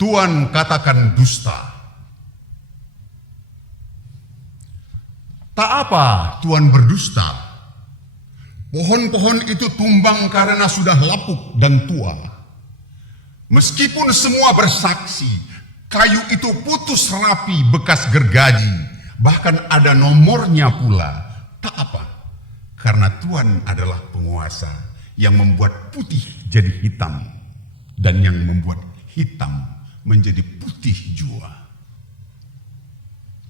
Tuan katakan dusta. Tak apa Tuan berdusta. Pohon-pohon itu tumbang karena sudah lapuk dan tua. Meskipun semua bersaksi, kayu itu putus rapi bekas gergaji, bahkan ada nomornya pula. Tak apa, karena Tuhan adalah penguasa yang membuat putih jadi hitam dan yang membuat hitam menjadi putih jua.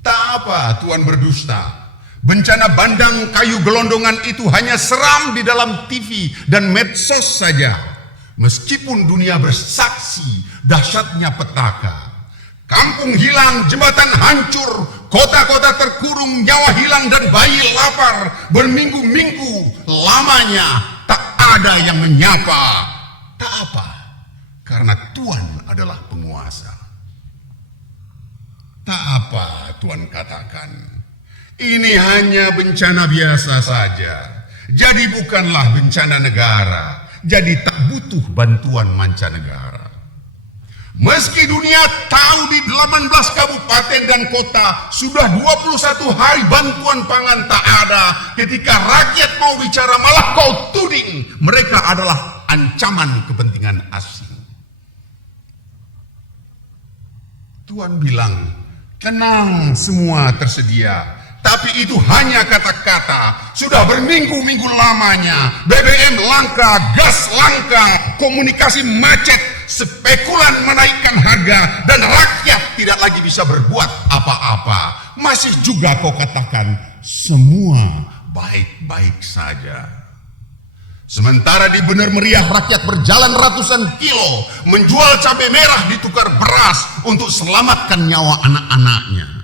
Tak apa Tuhan berdusta. Bencana bandang kayu gelondongan itu hanya seram di dalam TV dan medsos saja. Meskipun dunia bersaksi dahsyatnya petaka. Kampung hilang, jembatan hancur, kota-kota terkurung, nyawa hilang dan bayi lapar. Berminggu-minggu lamanya tak ada yang menyapa. Tak apa, karena Tuhan adalah penguasa. Tak apa Tuhan katakan, ini hanya bencana biasa saja. Jadi bukanlah bencana negara. Jadi tak butuh bantuan mancanegara. Meski dunia tahu di 18 kabupaten dan kota sudah 21 hari bantuan pangan tak ada. Ketika rakyat mau bicara malah kau tuding mereka adalah ancaman kepentingan asing. Tuhan bilang, tenang semua tersedia. Tapi itu hanya kata-kata. Sudah berminggu-minggu lamanya BBM langka, gas langka, komunikasi macet, spekulan menaikkan harga, dan rakyat tidak lagi bisa berbuat apa-apa. Masih juga kau katakan semua baik-baik saja. Sementara di Bener Meriah rakyat berjalan ratusan kilo menjual cabai merah ditukar beras untuk selamatkan nyawa anak-anaknya.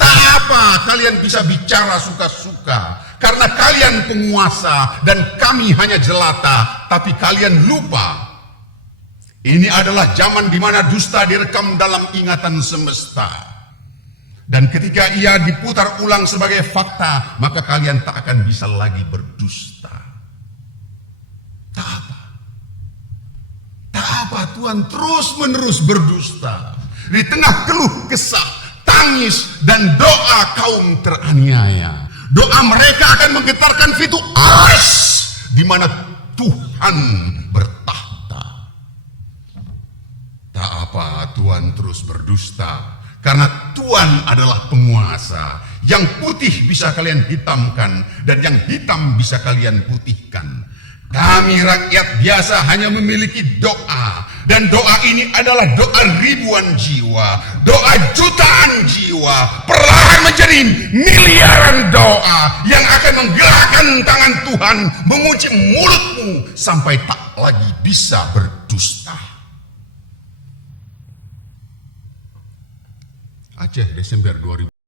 Tak apa kalian bisa bicara suka-suka karena kalian penguasa dan kami hanya jelata, tapi kalian lupa. Ini adalah zaman di mana dusta direkam dalam ingatan semesta. Dan ketika ia diputar ulang sebagai fakta, maka kalian tak akan bisa lagi berdusta. Tak apa. Tak apa Tuhan terus-menerus berdusta. Di tengah keluh kesah, tangis dan doa kaum teraniaya. Doa mereka akan menggetarkan pintu ars di mana Tuhan bertahta. Tak apa Tuhan terus berdusta, karena Tuhan adalah penguasa. Yang putih bisa kalian hitamkan dan yang hitam bisa kalian putihkan. Kami rakyat biasa hanya memiliki doa. Dan doa ini adalah doa ribuan jiwa, doa jutaan jiwa, perlahan menjadi miliaran doa yang akan menggerakkan tangan Tuhan, mengunci mulutmu sampai tak lagi bisa berdusta. Aceh, Desember 2000.